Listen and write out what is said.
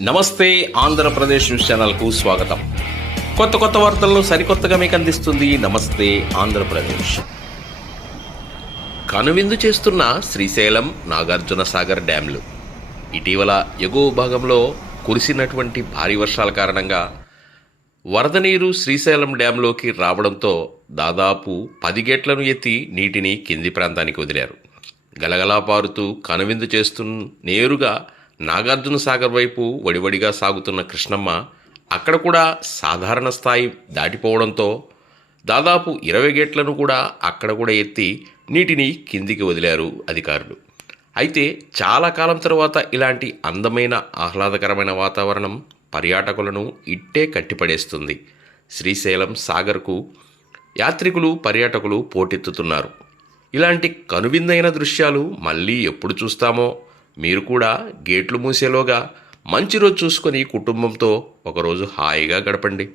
నమస్తే ఆంధ్రప్రదేశ్ న్యూస్ ఛానల్కు స్వాగతం. కొత్త వార్తలను సరికొత్తగా మీకు అందిస్తుంది నమస్తే ఆంధ్రప్రదేశ్. కనువిందు చేస్తున్న శ్రీశైలం నాగార్జున సాగర్ డ్యాంలు. ఇటీవల ఎగువ భాగంలో కురిసినటువంటి భారీ వర్షాల కారణంగా వరద నీరు శ్రీశైలం డ్యాంలోకి రావడంతో దాదాపు 10 గేట్లను ఎత్తి నీటిని కింది ప్రాంతానికి వదిలారు. గలగలా పారుతూ కనువిందు చేస్తూ నేరుగా నాగార్జున సాగర్ వైపు వడివడిగా సాగుతున్న కృష్ణమ్మ అక్కడ కూడా సాధారణ స్థాయి దాటిపోవడంతో దాదాపు 20 గేట్లను కూడా అక్కడ కూడా ఎత్తి నీటిని కిందికి వదిలారు అధికారులు. అయితే చాలా కాలం తర్వాత ఇలాంటి అందమైన ఆహ్లాదకరమైన వాతావరణం పర్యాటకులను ఇట్టే కట్టిపడేస్తుంది. శ్రీశైలం సాగర్కు యాత్రికులు పర్యాటకులు పోటెత్తుతున్నారు. ఇలాంటి కనువిందైన దృశ్యాలు మళ్ళీ ఎప్పుడు చూస్తామో. మీరు కూడా గేట్లు మూసేలోగా మంచి రోజు చూసుకొని కుటుంబంతో ఒకరోజు హాయిగా గడపండి.